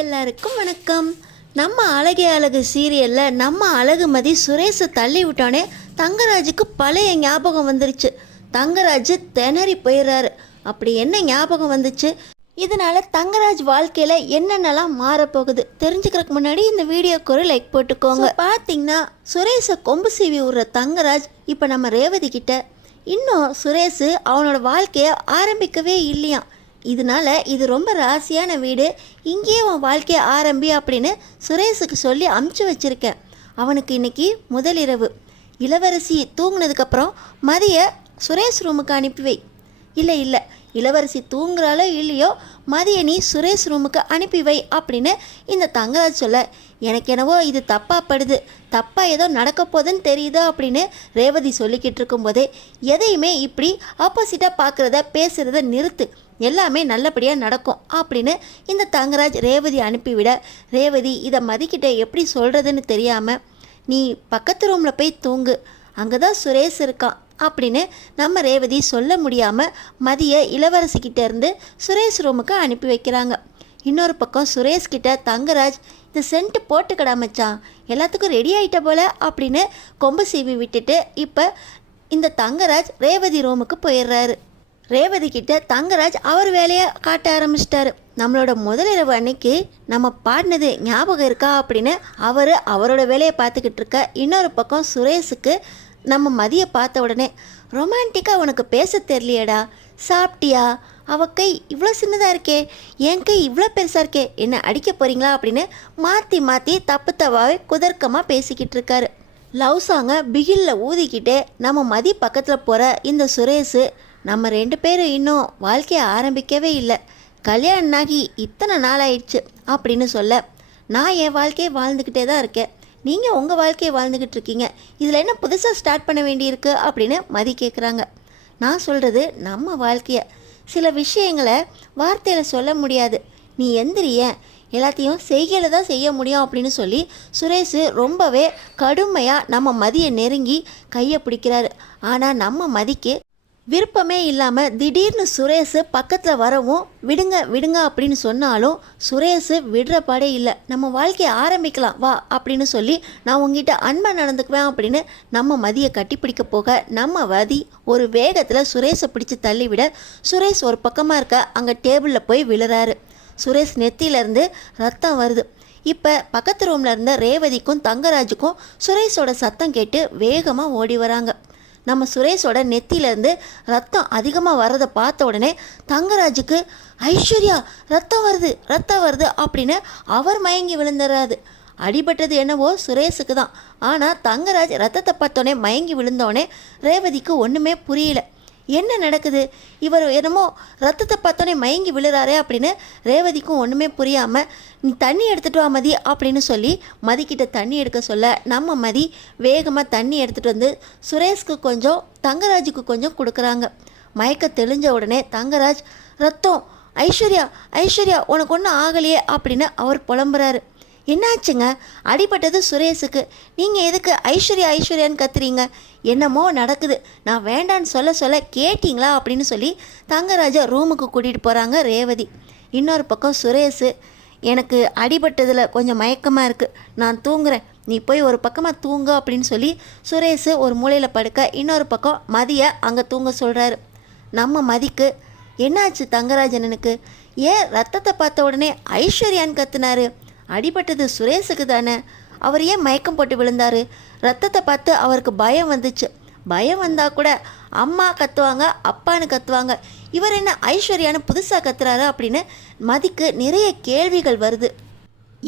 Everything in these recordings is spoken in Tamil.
எல்லாருக்கும் வணக்கம். நம்ம அழகே அழகு சீரியலில் நம்ம அழகுமதி சுரேஷை தள்ளி விட்டோன்னே தங்கராஜுக்கு பழைய ஞாபகம் வந்துருச்சு. தங்கராஜ் திணறி போயிடுறாரு. அப்படி என்ன ஞாபகம் வந்துச்சு, இதனால் தங்கராஜ் வாழ்க்கையில் என்னென்னலாம் மாறப்போகுது தெரிஞ்சுக்கிறதுக்கு முன்னாடி இந்த வீடியோக்கு ஒரு லைக் போட்டுக்கோங்க. பார்த்தீங்கன்னா சுரேஷை கொம்பு சீவி விடுற தங்கராஜ் இப்போ நம்ம ரேவதி கிட்ட இன்னும் சுரேஷ் அவனோட வாழ்க்கையை ஆரம்பிக்கவே இல்லையாம். இதனால் இது ரொம்ப ராசியான வீடு, இங்கேயே உன் வாழ்க்கையை ஆரம்பி அப்படின்னு சுரேஷுக்கு சொல்லி அமுச்சு வச்சுருக்கேன். அவனுக்கு இன்றைக்கி முதலிரவு. இளவரசி தூங்கினதுக்கப்புறம் மதிய சுரேஷ் ரூமுக்கு அனுப்பி வை. இல்லை இளவரசி தூங்குறாலோ இல்லையோ மதிய நீ சுரேஷ் ரூமுக்கு அனுப்பி வை அப்படின்னு இந்த தங்கராஜ் சொல்ல, எனக்கு என்னவோ இது தப்பாக படுது, தப்பாக ஏதோ நடக்க போதுன்னு தெரியுதோ அப்படின்னு ரேவதி சொல்லிக்கிட்டு இருக்கும்போதே, எதையுமே இப்படி ஆப்போசிட்டாக பார்க்குறத பேசுகிறத நிறுத்து, எல்லாமே நல்லபடியாக நடக்கும் அப்படின்னு இந்த தங்கராஜ் ரேவதி அனுப்பிவிட, ரேவதி இதை மதிக்கிட்ட எப்படி சொல்கிறதுன்னு தெரியாமல், நீ பக்கத்து ரூமில் போய் தூங்கு, அங்கே தான் சுரேஷ் இருக்கான் அப்படின்னு நம்ம ரேவதி சொல்ல முடியாமல் மதிய இளவரசிக்கிட்ட இருந்து சுரேஷ் ரூமுக்கு அனுப்பி வைக்கிறாங்க. இன்னொரு பக்கம் சுரேஷ்கிட்ட தங்கராஜ் இந்த சென்ட்டு போட்டுக்கடா மச்சான், எல்லாத்துக்கும் ரெடி ஆகிட்ட போல அப்படின்னு கொம்பு சீவி விட்டுட்டு இப்போ இந்த தங்கராஜ் ரேவதி ரூமுக்கு போயிடுறாரு. ரேவதி கிட்ட தங்கராஜ் அவர் வேலையை காட்ட ஆரம்பிச்சிட்டாரு. நம்மளோட முதலிரவு அன்னைக்கு நம்ம பாடினது ஞாபகம் இருக்கா அப்படின்னு அவரோட வேலையை பார்த்துக்கிட்டு இருக்க. இன்னொரு பக்கம் சுரேஷுக்கு நம்ம மதியை பார்த்த உடனே, ரொமான்டிக்காக உனக்கு பேச தெரியலையடா, சாப்பிட்டியா, அவள் கை இவ்வளோ சின்னதாக இருக்கே, என் கை இவ்வளோ பெருசாக இருக்கே, என்ன அடிக்க போகிறீங்களா அப்படின்னு மாற்றி மாற்றி தப்பு தவாவே குதர்க்கமாக பேசிக்கிட்டு இருக்காரு. லவ் சாங்கை பிகிலில் ஊதிக்கிட்டே நம்ம மதி பக்கத்தில் போகிற இந்த சுரேஷு, நம்ம ரெண்டு பேரும் இன்னும் வாழ்க்கையை ஆரம்பிக்கவே இல்லை, கல்யாணம் ஆகி இத்தனை நாள் ஆயிடுச்சு அப்படின்னு சொல்ல, நான் என் வாழ்க்கையை வாழ்ந்துக்கிட்டே தான் இருக்கேன், நீங்கள் உங்கள் வாழ்க்கையை வாழ்ந்துக்கிட்டு இருக்கீங்க, இதில் என்ன புதுசாக ஸ்டார்ட் பண்ண வேண்டியிருக்கு அப்படின்னு மதி கேட்குறாங்க. நான் சொல்கிறது நம்ம வாழ்க்கையை, சில விஷயங்களை வார்த்தையில் சொல்ல முடியாது, நீ எந்திரிய, எல்லாத்தையும் செய்கையில் தான் செய்ய முடியும் அப்படின்னு சொல்லி சுரேஷ் ரொம்பவே கடுமையாக நம்ம மதியை நெருங்கி கையை பிடிக்கிறாரு. ஆனால் நம்ம மதிக்கு விருப்பமே இல்லாமல் திடீர்னு சுரேஷ் பக்கத்தில் வரவும் விடுங்க அப்படின்னு சொன்னாலும் சுரேஷ் விடுற பாடே இல்லை. நம்ம வாழ்க்கையை ஆரம்பிக்கலாம் வா அப்படின்னு சொல்லி, நான் உங்ககிட்ட அன்பாக நடந்துக்குவேன் அப்படின்னு நம்ம மதியை கட்டிப்பிடிக்க போக, நம்ம மதி ஒரு வேகத்தில் சுரேஷை பிடிச்சி தள்ளிவிட, சுரேஷ் ஒரு பக்கமாக இருக்க அங்கே டேபிளில் போய் விழுறாரு. சுரேஷ் நெத்தியிலேருந்து ரத்தம் வருது. இப்போ பக்கத்து ரூமில் இருந்த ரேவதிக்கும் தங்கராஜுக்கும் சுரேஷோட சத்தம் கேட்டு வேகமாக ஓடி வராங்க. நம்ம சுரேஷோட நெத்தியிலேருந்து ரத்தம் அதிகமாக வர்றதை பார்த்த உடனே தங்கராஜுக்கு, ஐஸ்வர்யா ரத்தம் வருது அப்படின்னு அவர் மயங்கி விழுந்துறாரு. அடிபட்டது என்னவோ சுரேஷுக்கு தான். ஆனால் தங்கராஜ் ரத்தத்தை பார்த்தோன்னே மயங்கி விழுந்தோடனே ரேவதிக்கு ஒன்றுமே புரியல. என்ன நடக்குது, இவர் என்னமோ ரத்தத்தை பார்த்தோன்னே மயங்கி விழுறாரே அப்படின்னு ரேவதிக்கும் ஒன்றுமே புரியாமல், நீ தண்ணி எடுத்துகிட்டு வா மதி அப்படின்னு சொல்லி மதிக்கிட்ட தண்ணி எடுக்க சொல்ல, நம்ம மதி வேகமாக தண்ணி எடுத்துகிட்டு வந்து சுரேஷ்க்கு கொஞ்சம் தங்கராஜுக்கு கொஞ்சம் கொடுக்குறாங்க. மயக்க தெளிஞ்ச உடனே தங்கராஜ், ரத்தம், ஐஸ்வர்யா உனக்கு ஒன்றும் ஆகலையே அப்படின்னு அவர் புலம்புறாரு. என்னாச்சுங்க, அடிபட்டது சுரேஷுக்கு, நீங்கள் எதுக்கு ஐஸ்வர்யான்னு கத்துறீங்க, என்னமோ நடக்குது, நான் வேண்டான்னு சொல்ல கேட்டிங்களா அப்படின்னு சொல்லி தங்கராஜா ரூமுக்கு கூட்டிகிட்டு போகிறாங்க ரேவதி. இன்னொரு பக்கம் சுரேஷ், எனக்கு அடிபட்டதில் கொஞ்சம் மயக்கமாக இருக்குது, நான் தூங்குறேன், நீ போய் ஒரு பக்கமாக தூங்க அப்படின்னு சொல்லி சுரேஷ் ஒரு மூலையில் படுக்க, இன்னொரு பக்கம் மதியை அங்கே தூங்க சொல்கிறாரு. நம்ம மதிக்கு, என்னாச்சு தங்கராஜனனுக்கு, ஏன் ரத்தத்தை பார்த்த உடனே ஐஸ்வர்யான்னு கத்துனாரு, அடிபட்டது சுரேஷுக்கு தானே, அவர் ஏன் மயக்கம் போட்டு விழுந்தார், ரத்தத்தை பார்த்து அவருக்கு பயம் வந்துச்சு, பயம் வந்தால் கூட அம்மா கத்துவாங்க அப்பான்னு கத்துவாங்க, இவர் என்ன ஐஸ்வர்யான்னு புதுசாக கத்துறாரு அப்படின்னு மதிக்கு நிறைய கேள்விகள் வருது.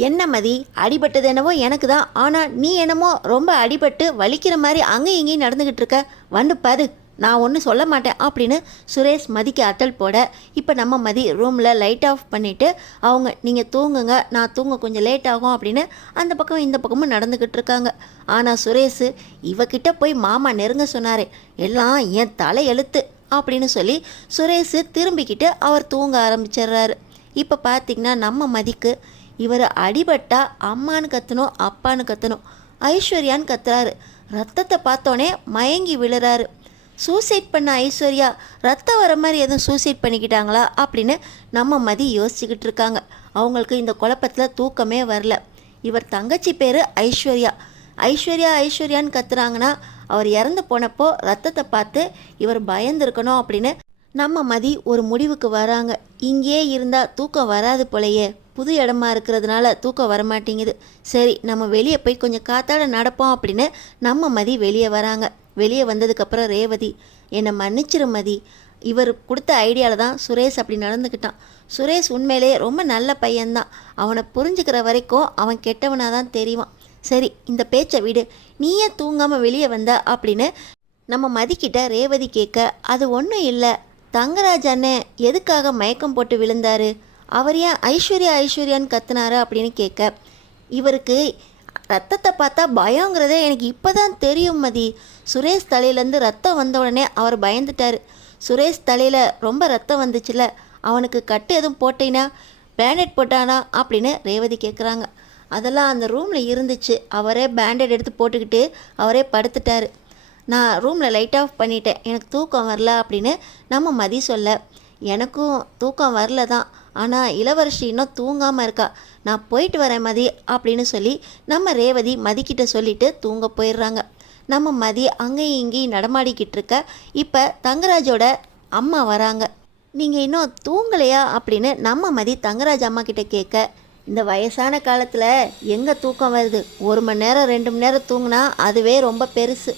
என்ன மதி, அடிபட்டது என்னவோ எனக்கு தான், ஆனால் நீ என்னமோ ரொம்ப அடிபட்டு வலிக்கிற மாதிரி அங்கேயும் இங்கேயும் நடந்துக்கிட்டு இருக்க, வந்து பாரு, நான் ஒன்றும் சொல்ல மாட்டேன் அப்படின்னு சுரேஷ் மதிக்கு அட்டல் போட, இப்போ நம்ம மதி ரூமில் லைட் ஆஃப் பண்ணிவிட்டு அவங்க, நீங்கள் தூங்குங்க, நான் தூங்க கொஞ்சம் லேட் ஆகும் அப்படின்னு அந்த பக்கம் இந்த பக்கமும் நடந்துக்கிட்டு இருக்காங்க. ஆனால் சுரேஷ், இவகிட்ட போய் மாமா நெருங்க சொன்னார், எல்லாம் என் தலை எழுத்து அப்படின்னு சொல்லி சுரேஷ் திரும்பிக்கிட்டு அவர் தூங்க ஆரம்பிச்சிடுறாரு. இப்போ பார்த்திங்கன்னா நம்ம மதிக்கு, இவர் அடிபட்டா அம்மானு கத்தணும் அப்பான்னு கத்தணும், ஐஸ்வர்யான்னு கத்துறாரு, ரத்தத்தை பார்த்தோன்னே மயங்கி விழுறாரு. சூசைட் பண்ண ஐஸ்வர்யா ரத்தம் வர மாதிரி எதுவும் சூசைட் பண்ணிக்கிட்டாங்களா அப்படின்னு நம்ம மதி யோசிச்சுக்கிட்டு இருக்காங்க. அவங்களுக்கு இந்த குழப்பத்தில் தூக்கமே வரல. இவர் தங்கச்சி பேர் ஐஸ்வர்யா. ஐஸ்வர்யா ஐஸ்வர்யான்னு கத்துறாங்கன்னா அவர் இறந்து போனப்போ ரத்தத்தை பார்த்து இவர் பயந்துருக்கணும் அப்படின்னு நம்ம மதி ஒரு முடிவுக்கு வராங்க. இங்கேயே இருந்தால் தூக்கம் வராது போலையே, புது இடமா இருக்கிறதுனால தூக்கம் வரமாட்டேங்குது, சரி நம்ம வெளியே போய் கொஞ்சம் காத்தாட நடப்போம் அப்படின்னு நம்ம மதி வெளியே வராங்க. வெளியே வந்ததுக்கப்புறம் ரேவதி, என்னை மன்னிச்சிரு மதி, இவர் கொடுத்த ஐடியாவில் தான் சுரேஷ் அப்படி நடந்துக்கிட்டான். சுரேஷ் உண்மையிலே ரொம்ப நல்ல பையன்தான், அவனை புரிஞ்சுக்கிற வரைக்கும் அவன் கெட்டவனாக தான் தெரிவான். சரி இந்த பேச்சை விடு, நீயே தூங்காமல் வெளியே வந்த அப்படின்னு நம்ம மதிக்கிட்ட ரேவதி கேட்க, அது ஒன்றும் இல்லை, தங்கராஜ் அண்ணன் எதுக்காக மயக்கம் போட்டு விழுந்தாரு, அவர் ஏன் ஐஸ்வர்யா ஐஸ்வர்யான்னு கத்துனாரு அப்படின்னு கேட்க, இவருக்கு ரத்தத்தை பார்த்தா பயங்கிறதே எனக்கு இப்போ தான் தெரியும் மதி. சுரேஷ் தலையிலேருந்து ரத்தம் வந்த உடனே அவர் பயந்துட்டார். சுரேஷ் தலையில் ரொம்ப ரத்தம் வந்துச்சுல, அவனுக்கு கட்டு எதுவும் போட்டீங்கன்னா பேண்டேட் போட்டானா அப்படின்னு ரேவதி கேட்குறாங்க. அதெல்லாம் அந்த ரூமில் இருந்துச்சு, அவரே பேண்டேட் எடுத்து போட்டுக்கிட்டு அவரே படுத்துட்டார். நான் ரூமில் லைட் ஆஃப் பண்ணிட்டேன், எனக்கு தூக்கம் வரல அப்படின்னு நம்ம மதி சொல்ல, எனக்கும் தூக்கம் வரல தான், ஆனால் இளவரசி இன்னும் தூங்காமல் இருக்கா, நான் போயிட்டு வரேன் மதி அப்படின்னு சொல்லி நம்ம ரேவதி மதிக்கிட்ட சொல்லிவிட்டு தூங்க போயிடுறாங்க. நம்ம மதி அங்கேயும் இங்கேயும் நடமாடிக்கிட்டு இருக்க. இப்போ தங்கராஜோட அம்மா வராங்க. நீங்கள் இன்னும் தூங்கலையா அப்படின்னு நம்ம மதி தங்கராஜ் அம்மா கிட்ட கேட்க, இந்த வயசான காலத்தில் எங்கே தூக்கம் வருது, 1 மணி நேரம் 2 மணி நேரம் தூங்கினா அதுவே ரொம்ப பெருசு,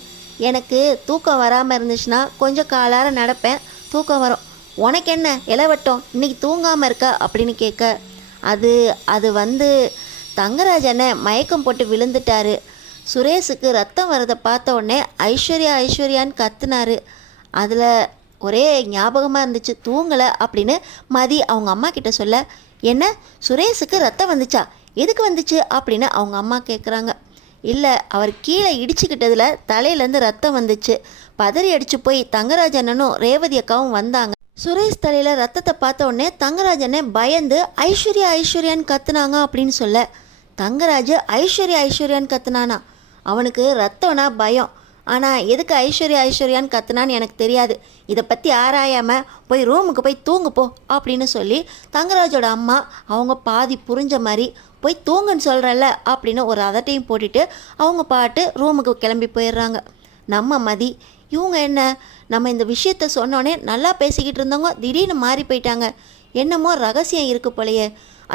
எனக்கு தூக்கம் வராமல் இருந்துச்சுன்னா கொஞ்சம் காலார நடப்பேன், தூக்கம் வரும், உனக்கு என்ன இளவட்டம் இன்றைக்கி தூங்காமல் இருக்கா அப்படின்னு கேட்க, அது வந்து தங்கராஜ் அண்ணன் மயக்கம் போட்டு விழுந்துட்டாரு, சுரேஷுக்கு ரத்தம் வரதை பார்த்த உடனே ஐஸ்வர்யா ஐஸ்வர்யான்னு கத்துனாரு, அதில் ஒரே ஞாபகமாக இருந்துச்சு, தூங்கலை அப்படின்னு மதி அவங்க அம்மா கிட்ட சொல்ல, என்ன சுரேஷுக்கு ரத்தம் வந்துச்சா, எதுக்கு வந்துச்சு அப்படின்னு அவங்க அம்மா கேட்குறாங்க. இல்லை, அவர் கீழே இடிச்சுக்கிட்டதில் தலையிலேருந்து ரத்தம் வந்துச்சு, பதறி அடித்து போய் தங்கராஜ் அண்ணனும் ரேவதி அக்காவும் வந்தாங்க. சுரேஷ் தலையில் ரத்தத்தை பார்த்த உடனே தங்கராஜ் அண்ணன் பயந்து ஐஸ்வர்யா ஐஸ்வர்யான்னு கத்துனாங்க அப்படின்னு சொல்ல, தங்கராஜ் ஐஸ்வர்யா ஐஸ்வர்யான்னு கத்துனானா, அவனுக்கு ரத்தம்னா பயம், ஆனால் எதுக்கு ஐஸ்வர்யா ஐஸ்வர்யான்னு கத்துனான்னு எனக்கு தெரியாது, இதை பற்றி ஆராயாமல் போய் ரூமுக்கு போய் தூங்குப்போ அப்படின்னு சொல்லி தங்கராஜோட அம்மா அவங்க பாதி புரிஞ்ச மாதிரி போய் தூங்குன்னு சொல்கிறல்ல அப்படின்னு ஒரு அதட்டையும் போட்டுட்டு அவங்க பாட்டு ரூமுக்கு கிளம்பி போயிடுறாங்க. நம்ம மதி, இவங்க என்ன, நம்ம இந்த விஷயத்த சொன்னோன்னே நல்லா பேசிக்கிட்டு இருந்தவங்க திடீர்னு மாறி போயிட்டாங்க, என்னமோ ரகசியம் இருக்குது போலையே,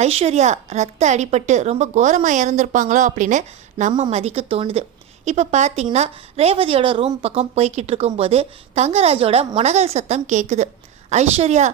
ஐஸ்வர்யா ரத்த அடிபட்டு ரொம்ப கோரமாக இறந்துருப்பாங்களோ அப்படின்னு நம்ம மதிக்கு தோணுது. இப்போ பார்த்தீங்கன்னா ரேவதியோட ரூம் பக்கம் போய்கிட்டு இருக்கும்போது தங்கராஜோட முனகல் சத்தம் கேட்குது. ஐஸ்வர்யா,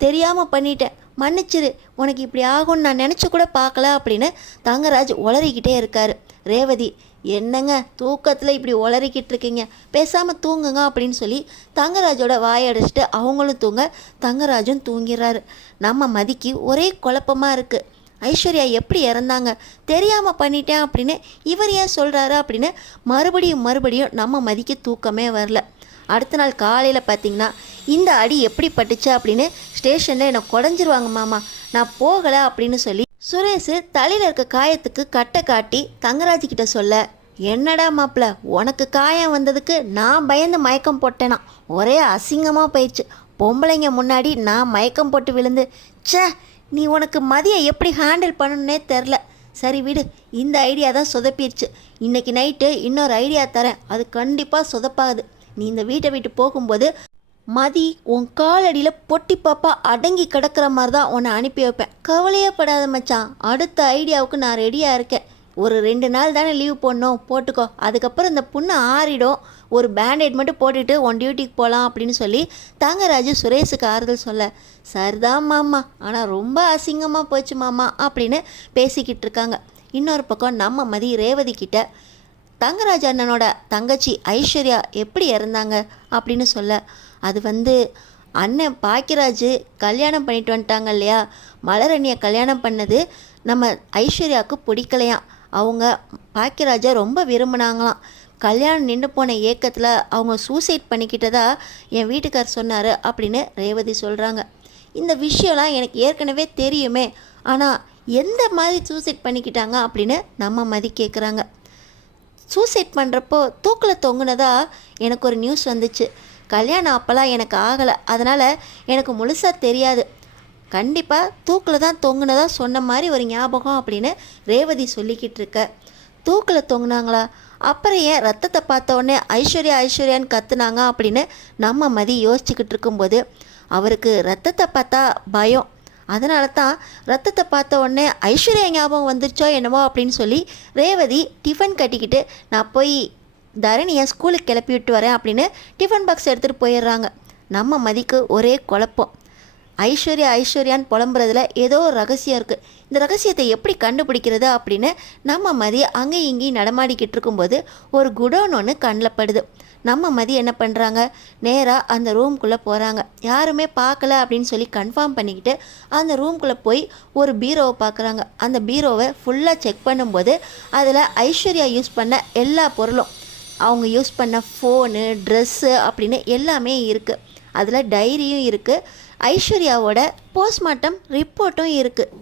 தெரியாமல் பண்ணிட்டேன், மன்னிச்சிரு, உனக்கு இப்படி ஆகும்னு நான் நினச்சி கூட பார்க்கல அப்படின்னு தங்கராஜ் உளறிக்கிட்டே இருக்காரு. ரேவதி, என்னங்க தூக்கத்தில் இப்படி உளறிக்கிட்டு இருக்கீங்க, பேசாமல் தூங்குங்க அப்படின்னு சொல்லி தங்கராஜோட வாயடிச்சிட்டு அவங்களும் தூங்க, தங்கராஜும் தூங்கிறாரு. நம்ம மதிக்கு ஒரே குழப்பமாக இருக்குது, ஐஸ்வர்யா எப்படி இறந்தாங்க, தெரியாமல் பண்ணிட்டேன் அப்படின்னு இவர் ஏன் சொல்கிறாரு அப்படின்னு மறுபடியும் நம்ம மதிக்கு தூக்கமே வரல. அடுத்த நாள் காலையில் பார்த்திங்கன்னா இந்த அடி எப்படி பட்டுச்சு அப்படின்னு ஸ்டேஷனில் என்னை குடஞ்சிருவாங்க மாமா, நான் போகலை அப்படின்னு சொல்லி சுரேஷ் தலையில் இருக்க காயத்துக்கு கட்டை காட்டி தங்கராஜ்கிட்ட சொல்ல, என்னடா மாப்பிள்ள, உனக்கு காயம் வந்ததுக்கு நான் பயந்து மயக்கம் போட்டேனா, ஒரே அசிங்கமாக போயிடுச்சு, பொம்பளைங்க முன்னாடி நான் மயக்கம் போட்டு விழுந்து, ச்சே நீ உனக்கு மதியை எப்படி ஹேண்டில் பண்ணணுன்னே தெரில, சரி விடு, இந்த ஐடியா தான் சொதப்பிடுச்சு, இன்றைக்கி நைட்டு இன்னொரு ஐடியா தரேன், அது கண்டிப்பாக சொதப்பாகுது, நீ இந்த வீட்டை விட்டு போகும்போது மதி உன் காலடியில் பொட்டி பாப்பா அடங்கி கிடக்கிற மாதிரி தான் உன்னை அனுப்பி வைப்பேன், கவலையே படாத மச்சான், அடுத்த ஐடியாவுக்கு நான் ரெடியாக இருக்கேன், ஒரு 2 நாள் தானே லீவ் போடணும், போட்டுக்கோ, அதுக்கப்புறம் இந்த புண்ணு ஆறிடும், ஒரு பேண்டேட் மட்டும் போட்டுட்டு உன் டியூட்டிக்கு போகலாம் அப்படின்னு சொல்லி தங்கராஜு சுரேஷுக்கு ஆறுதல் சொல்ல, சரிதான் மாமா, ஆனால் ரொம்ப அசிங்கமாக போச்சு மாமா அப்படின்னு பேசிக்கிட்டு இருக்காங்க. இன்னொரு பக்கம் நம்ம மதி ரேவதி கிட்ட தங்கராஜ் அண்ணனோட தங்கச்சி ஐஸ்வர்யா எப்படி இறந்தாங்க அப்படின்னு சொல்ல, அது வந்து அண்ணன் பாக்கியராஜ் கல்யாணம் பண்ணிட்டு வந்துட்டாங்க இல்லையா, மலரண்ணியை கல்யாணம் பண்ணது நம்ம ஐஸ்வர்யாவுக்கு பிடிக்கலையாம், அவங்க பாக்கியராஜை ரொம்ப விரும்பினாங்களாம், கல்யாணம் நின்று போன ஏக்கத்தில் அவங்க சூசைட் பண்ணிக்கிட்டதா என் வீட்டுக்கார் சொன்னார் அப்படின்னு ரேவதி சொல்கிறாங்க. இந்த விஷயம்லாம் எனக்கு ஏற்கனவே தெரியுமே, ஆனால் எந்த மாதிரி சூசைட் பண்ணிக்கிட்டாங்க அப்படின்னு நம்ம மதி கேட்குறாங்க. சூசைட் பண்ணுறப்போ தூக்கில் தொங்குனதா எனக்கு ஒரு நியூஸ் வந்துச்சு, கல்யாணம் அப்போல்லாம் எனக்கு ஆகலை, அதனால் எனக்கு முழுசாக தெரியாது, கண்டிப்பாக தூக்கில் தான் தொங்குனதா சொன்ன மாதிரி ஒரு ஞாபகம் அப்படின்னு ரேவதி சொல்லிக்கிட்டு இருக்க. தூக்கில் தொங்குனாங்களா? அப்புறம் ஏன் ரத்தத்தை பார்த்த உடனே ஐஸ்வர்யா ஐஸ்வர்யான்னு கத்துனாங்க அப்படின்னு நம்ம மதி யோசிச்சுக்கிட்டு இருக்கும்போது அவருக்கு ரத்தத்தை பார்த்தா பயம். அதனால தான் ரத்தத்தை பார்த்த உடனே ஐஸ்வர்யா ஞாபகம் வந்துருச்சோ என்னவோ அப்படின்னு சொல்லி ரேவதி டிஃபன் கட்டிக்கிட்டு நான் போய் தரணியை ஸ்கூலுக்கு கிளப்பி விட்டு வரேன் அப்படின்னு டிஃபன் பாக்ஸ் எடுத்துகிட்டு போயிடுறாங்க. நம்ம மதிக்கு ஒரே குழப்பம். ஐஸ்வர்யா ஐஸ்வர்யான்னு புலம்புறதுல ஏதோ ஒரு ரகசியம் இருக்குது. இந்த ரகசியத்தை எப்படி கண்டுபிடிக்கிறது அப்படின்னு நம்ம மதி அங்கேயும் இங்கேயும் நடமாடிக்கிட்டு இருக்கும்போது ஒரு குடோன் ஒன்று கண்ணில் படுது. நம்ம மதி என்ன பண்ணுறாங்க, நேராக அந்த ரூம்குள்ளே போகிறாங்க. யாருமே பார்க்கல அப்படின்னு சொல்லி கன்ஃபார்ம் பண்ணிக்கிட்டு அந்த ரூம்குள்ளே போய் ஒரு பீரோவை பார்க்குறாங்க. அந்த பீரோவை ஃபுல்லாக செக் பண்ணும்போது அதில் ஐஸ்வர்யா யூஸ் பண்ண எல்லா பொருளும், அவங்க யூஸ் பண்ண ஃபோனு, ட்ரெஸ்ஸு அப்படின்னு எல்லாமே இருக்குது. அதில் டைரியும் இருக்குது, ஐஸ்வர்யாவோட போஸ்ட்மார்ட்டம் ரிப்போர்ட்டும் இருக்குது.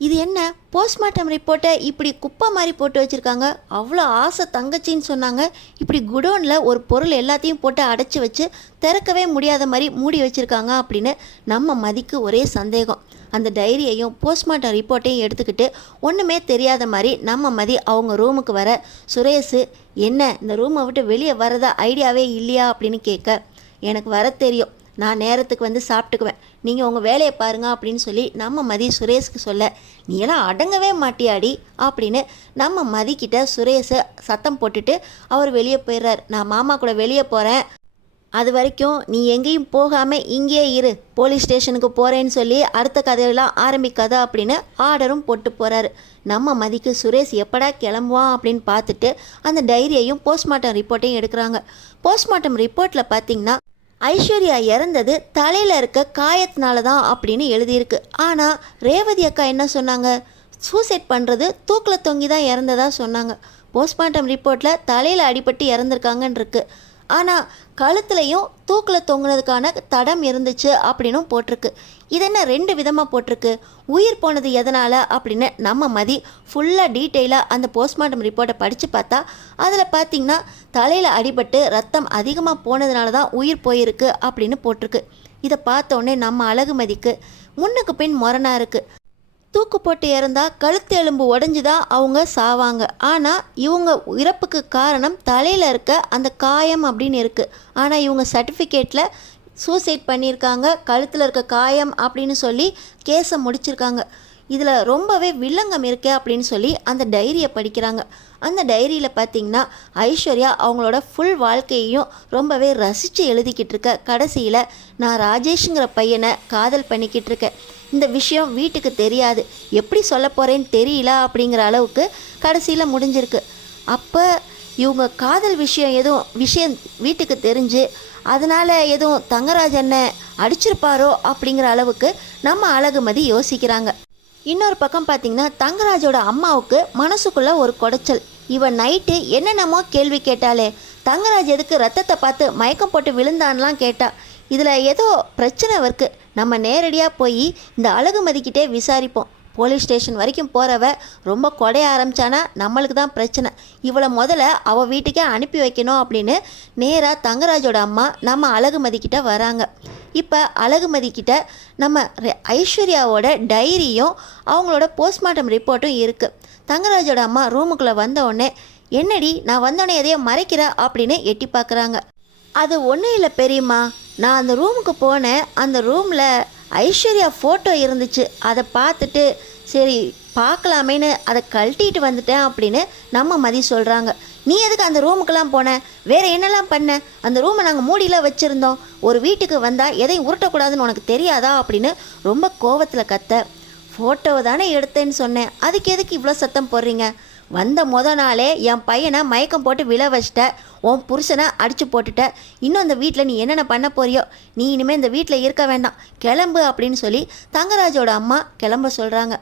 இது என்ன, போஸ்ட்மார்ட்டம் ரிப்போர்ட்டை இப்படி குப்பை மாதிரி போட்டு வச்சுருக்காங்க? அவ்வளோ ஆசை தங்கச்சின்னு சொன்னாங்க, இப்படி குடோனில் ஒரு பொருள் எல்லாத்தையும் போட்டு அடைச்சி வச்சு திறக்கவே முடியாத மாதிரி மூடி வச்சுருக்காங்க அப்படின்னு நம்ம மதிக்கு ஒரே சந்தேகம். அந்த டைரியையும் போஸ்ட்மார்ட்டம் ரிப்போர்ட்டையும் எடுத்துக்கிட்டு ஒன்றுமே தெரியாத மாதிரி நம்ம மதி அவங்க ரூமுக்கு வர சுரேஷ் என்ன இந்த ரூமை விட்டு வெளியே வரதா ஐடியாவே இல்லையா அப்படின்னு கேட்க, எனக்கு வர தெரியும், நான் நேரத்துக்கு வந்து சாப்பிட்டுக்குவேன், நீங்கள் உங்கள் வேலையை பாருங்க அப்படின்னு சொல்லி நம்ம மதி சுரேஷ்க்கு சொல்ல, நீ எல்லாம் அடங்கவே மாட்டியாடி அப்படின்னு நம்ம மதிக்கிட்ட சுரேஷை சத்தம் போட்டுட்டு அவர் வெளியே போயிடுறார். நான் மாமா கூட வெளியே போகிறேன், அது வரைக்கும் நீ எங்கேயும் போகாமல் இங்கே இரு, போலீஸ் ஸ்டேஷனுக்கு போகிறேன்னு சொல்லி அடுத்த கதையெல்லாம் ஆரம்பிக்காத அப்படின்னு ஆர்டரும் போட்டு போகிறாரு. நம்ம மதிக்கு சுரேஷ் எப்படா கிளம்புவான் அப்படின்னு பார்த்துட்டு அந்த டைரியையும் போஸ்ட்மார்ட்டம் ரிப்போர்ட்டையும் எடுக்கிறாங்க. போஸ்ட்மார்ட்டம் ரிப்போர்ட்டில் பார்த்தீங்கன்னா ஐஸ்வர்யா இறந்தது தலையில் இருக்க காயத்தினால தான் அப்படின்னு எழுதியிருக்கு. ஆனால் ரேவதி அக்கா என்ன சொன்னாங்க, சூசைட் பண்ணுறது தூக்கில் தொங்கி தான் இறந்ததா சொன்னாங்க. போஸ்ட்மார்ட்டம் ரிப்போர்ட்டில் தலையில் அடிபட்டு இறந்துருக்காங்கன்னு இருக்குது. ஆனால் கழுத்துலையும் தூக்கில் தொங்குனதுக்கான தடம் இருந்துச்சு அப்படின்னும் போட்டிருக்கு. இது என்ன ரெண்டு விதமாக போட்டிருக்கு, உயிர் போனது எதனால் அப்படின்னு நம்ம மதி ஃபுல்லாக டீட்டெயிலாக அந்த போஸ்ட்மார்ட்டம் ரிப்போர்ட்டை படித்து பார்த்தா அதில் பார்த்திங்கன்னா தலையில் அடிபட்டு ரத்தம் அதிகமாக போனதுனால தான் உயிர் போயிருக்கு அப்படின்னு போட்டிருக்கு. இதை பார்த்தோன்னே நம்ம அழகுமதிக்கு முன்னுக்கு பின் முரணாக இருக்குது. தூக்கு போட்டு இறந்தால் கழுத்து எலும்பு உடஞ்சி தான் அவங்க சாவாங்க. ஆனால் இவங்க இறப்புக்கு காரணம் தலையில் இருக்க அந்த காயம் அப்படின்னு இருக்குது. ஆனால் இவங்க சர்டிஃபிகேட்டில் சூசைட் பண்ணியிருக்காங்க, கழுத்தில் இருக்க காயம் அப்படின்னு சொல்லி கேஸை முடிச்சிருக்காங்க. இதில் ரொம்பவே வில்லங்கம் இருக்கே அப்படின்னு சொல்லி அந்த டைரியை படிக்கிறாங்க. அந்த டைரியில் பார்த்திங்கன்னா ஐஸ்வர்யா அவங்களோட ஃபுல் வாழ்க்கையையும் ரொம்பவே ரசித்து எழுதிக்கிட்டு இருக்க. கடைசியில் நான் ராஜேஷுங்கிற பையனை காதல் பண்ணிக்கிட்டு இருக்கேன், இந்த விஷயம் வீட்டுக்கு தெரியாது, எப்படி சொல்ல போகிறேன்னு தெரியல அப்படிங்கிற அளவுக்கு கடைசியில் முடிஞ்சிருக்கு. அப்போ இவங்க காதல் விஷயம் வீட்டுக்கு தெரிஞ்சு அதனால் எதுவும் தங்கராஜ் அண்ணன் அடிச்சிருப்பாரோ அப்படிங்கிற அளவுக்கு நம்ம அழகுமதி யோசிக்கிறாங்க. இன்னொரு பக்கம் பார்த்திங்கன்னா தங்கராஜோட அம்மாவுக்கு மனசுக்குள்ளே ஒரு குடைச்சல். இவன் நைட்டு என்னென்னமோ கேள்வி கேட்டாலே, தங்கராஜ் எதுக்கு ரத்தத்தை பார்த்து மயக்கம் போட்டு விழுந்தான்லாம் கேட்டா. இதில் ஏதோ பிரச்சனை இருக்குது, நம்ம நேரடியாக போய் இந்த அழகுமதிக்கிட்டே விசாரிப்போம். போலீஸ் ஸ்டேஷன் வரைக்கும் போகிறவ ரொம்ப கொடைய ஆரம்பித்தானா நம்மளுக்கு தான் பிரச்சனை. இவளை முதல்ல அவள் வீட்டுக்கே அனுப்பி வைக்கணும் அப்படின்னு நேராக தங்கராஜோட அம்மா நம்ம அழகுமதிக்கிட்ட வராங்க. இப்போ அழகுமதிக்கிட்ட நம்ம ஐஸ்வர்யாவோட டைரியும் அவங்களோட போஸ்ட்மார்ட்டம் ரிப்போர்ட்டும் இருக்குது. தங்கராஜோட அம்மா ரூமுக்குள்ளே வந்த உடனே, என்னடி நான் வந்தோடனே எதையோ மறைக்கிற அப்படின்னு எட்டி பார்க்குறாங்க. அது ஒன்றும் இல்லை பெரியம்மா, நான் அந்த ரூமுக்கு போனேன், அந்த ரூமில் ஐஸ்வர்யா ஃபோட்டோ இருந்துச்சு, அதை பார்த்துட்டு சரி பார்க்கலாமேன்னு அதை கழட்டிட்டு வந்துட்டேன் அப்படின்னு நம்ம மதி சொல்கிறாங்க. நீ எதுக்கு அந்த ரூமுக்கெல்லாம் போன, வேறு என்னெல்லாம் பண்ண, அந்த ரூமை நாங்கள் மூடிலாம் வச்சுருந்தோம், ஒரு வீட்டுக்கு வந்தால் எதையும் உருட்டக்கூடாதுன்னு உனக்கு தெரியாதா அப்படின்னு ரொம்ப கோவத்தில் கத்த. ஃபோட்டோவை தானே எடுத்தேன்னு சொன்னேன், அதுக்கு எதுக்கு இவ்வளோ சத்தம் போடுறீங்க, வந்த நாளே என் பையனை மயக்கம் போட்டு விழ வச்சிட்ட, உன் புருஷனை அடித்து போட்டுட்ட, இன்னும் அந்த வீட்டில் நீ என்னென்ன பண்ண போறியோ, நீ இனிமேல் இந்த வீட்டில் இருக்க வேண்டாம், கிளம்பு அப்படின்னு சொல்லி தங்கராஜோட அம்மா கிளம்ப சொல்கிறாங்க.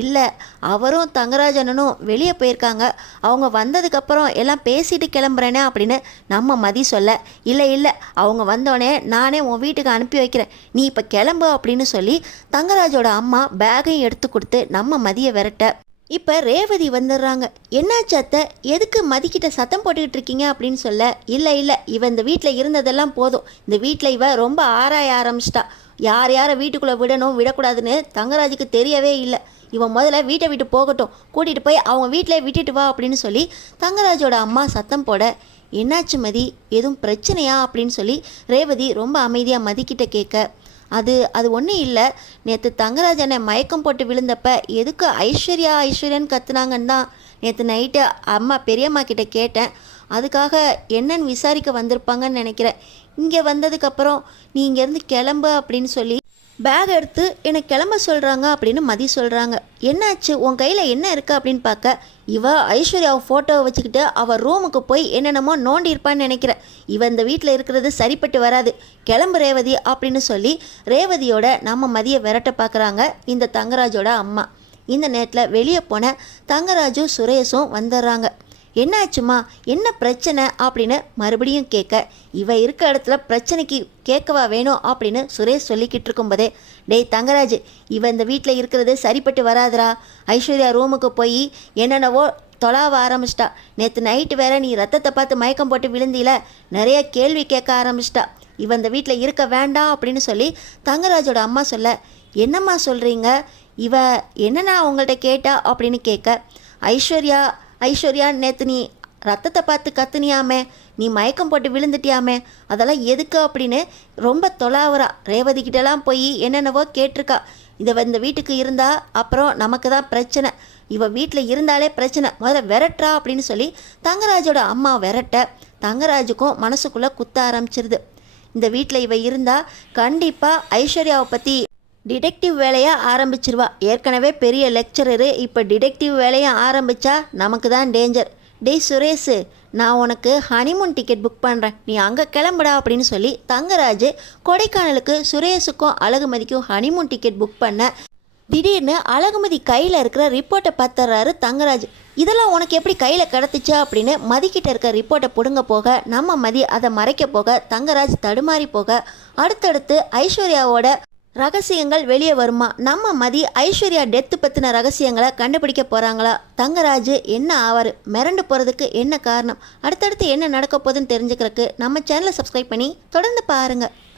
இல்லை, அவரும் தங்கராஜ் அண்ணனும் வெளியே போயிருக்காங்க, அவங்க வந்ததுக்கப்புறம் எல்லாம் பேசிட்டு கிளம்புறேனே அப்படின்னு நம்ம மதி சொல்ல, இல்லை அவங்க வந்தோடனே நானே உன் வீட்டுக்கு அனுப்பி வைக்கிறேன், நீ இப்போ கிளம்பு அப்படின்னு சொல்லி தங்கராஜோட அம்மா பேக்கையும் எடுத்து கொடுத்து நம்ம மதியை விரட்ட. இப்போ ரேவதி வந்துடுறாங்க. என்னாச்சு அத்தை, எதுக்கு மதிக்கிட்ட சத்தம் போட்டுக்கிட்டு இருக்கீங்க அப்படின்னு சொல்ல, இல்லை இவன் இந்த வீட்டில் இருந்ததெல்லாம் போதும், இந்த வீட்டில் இவ ரொம்ப ஆராய ஆரம்பிச்சிட்டா, யார் யாரை வீட்டுக்குள்ளே விடணும் விடக்கூடாதுன்னு தங்கராஜுக்கு தெரியவே இல்லை. இவன் முதல்ல வீட்டை விட்டு போகட்டும், கூட்டிகிட்டு போய் அவங்க வீட்டிலே விட்டுட்டு வா அப்படின்னு சொல்லி தங்கராஜோட அம்மா சத்தம் போட, என்னாச்சு மதி, எதுவும் பிரச்சனையா அப்படின்னு சொல்லி ரேவதி ரொம்ப அமைதியாக மதிக்கிட்ட கேட்க, அது ஒன்றும் இல்லை, நேற்று தங்கராஜ் என்னை மயக்கம் போட்டு விழுந்தப்ப எதுக்கு ஐஸ்வர்யான்னு கத்துனாங்கன்னு தான் நேற்று நைட்டு அம்மா பெரியம்மா கிட்ட கேட்டேன். அதுக்காக என்னன்னு விசாரிக்க வந்திருப்பாங்கன்னு நினைக்கிறேன். இங்கே வந்ததுக்கப்புறம் நீ இங்கேருந்து கிளம்பு அப்படின்னு சொல்லி பேக் எடுத்து என்னை கிளம்ப சொல்கிறாங்க அப்படின்னு மதி சொல்கிறாங்க. என்னாச்சு, உன் கையில் என்ன இருக்குது அப்படின்னு பார்க்க, ஐஸ்வர்யாவை ஃபோட்டோவை வச்சுக்கிட்டு அவள் ரூமுக்கு போய் என்னென்னமோ நோண்டியிருப்பான்னு நினைக்கிறேன். இந்த வீட்டில் இருக்கிறது சரிப்பட்டு வராது, கிளம்பு ரேவதி அப்படின்னு சொல்லி ரேவதியோட நம்ம மதியை விரட்ட பார்க்குறாங்க இந்த தங்கராஜோட அம்மா. இந்த நேரத்தில் வெளியே போன தங்கராஜும் சுரேஷும் வந்துடுறாங்க. என்னாச்சுமா, என்ன பிரச்சனை அப்படின்னு மறுபடியும் கேட்க, இருக்க இடத்துல பிரச்சனைக்கு கேட்கவா வேணும் அப்படின்னு சுரேஷ் சொல்லிக்கிட்டு இருக்கும்போதே, டேய் தங்கராஜ், இந்த வீட்டில் இருக்கிறது சரிப்பட்டு வராதுரா. ஐஸ்வர்யா ரூமுக்கு போய் என்னென்னவோ தொலாவ ஆரம்பிச்சிட்டா. நேற்று நைட்டு வேற நீ ரத்தத்தை பார்த்து மயக்கம் போட்டு விழுந்தில, நிறைய கேள்வி கேட்க ஆரம்பிச்சிட்டா. இந்த வீட்டில் இருக்க வேண்டாம் அப்படின்னு சொல்லி தங்கராஜோட அம்மா சொல்ல, என்னம்மா சொல்கிறீங்க, என்னன்னா அவங்கள்ட்ட கேட்டா அப்படின்னு கேட்க, ஐஸ்வர்யா நேற்று நீ ரத்தத்தை பார்த்து கத்துனியாமே, நீ மயக்கம் போட்டு விழுந்துட்டியாமே, அதெல்லாம் எதுக்கு அப்படின்னு ரொம்ப தொலாவுறா. ரேவதிக்கிட்டலாம் போய் என்னென்னவோ கேட்டிருக்கா. இந்த வீட்டுக்கு இருந்தால் அப்புறம் நமக்கு தான் பிரச்சனை, வீட்டில் இருந்தாலே பிரச்சனை, முதல்ல விரட்டுறா அப்படின்னு சொல்லி தங்கராஜோட அம்மா விரட்ட தங்கராஜுக்கும் மனசுக்குள்ளே குத்த ஆரம்பிச்சிருது. இந்த வீட்டில் இருந்தால் கண்டிப்பாக ஐஸ்வர்யாவை பற்றி டிடெக்டிவ் வேலையாக ஆரம்பிச்சிருவா. ஏற்கனவே பெரிய லெக்சரரு, இப்போ டிடெக்டிவ் வேலையாக ஆரம்பித்தா நமக்கு தான் டேஞ்சர். டேய் சுரேஷு, நான் உனக்கு ஹனிமூன் டிக்கெட் புக் பண்ணுறேன், நீ அங்கே கிளம்புடா அப்படின்னு சொல்லி தங்கராஜ் கொடைக்கானலுக்கு சுரேஷுக்கும் அழகுமதிக்கும் ஹனிமூன் டிக்கெட் புக் பண்ண, திடீர்னு அழகுமதி கையில் இருக்கிற ரிப்போர்ட்டை பார்த்துறாரு தங்கராஜ். இதெல்லாம் உனக்கு எப்படி கையில் கிடத்துச்சா அப்படின்னு மதிக்கிட்ட இருக்க ரிப்போர்ட்டை பிடுங்க போக, நம்ம மதி அதை மறைக்க போக தங்கராஜ் தடுமாறி போக, அடுத்தடுத்து ஐஸ்வர்யாவோட ரகசியங்கள் வெளியே வருமா. நம்ம மதி ஐஸ்வர்யா டெத்து பற்றின ரகசியங்களை கண்டுபிடிக்க போகிறாங்களா, தங்கராஜ் என்ன ஆவார், மிரண்டு போகிறதுக்கு என்ன காரணம், அடுத்தடுத்து என்ன நடக்க போகுதுன்னு தெரிஞ்சுக்கிறதுக்கு நம்ம சேனலை சப்ஸ்கிரைப் பண்ணி தொடர்ந்து பாருங்கள்.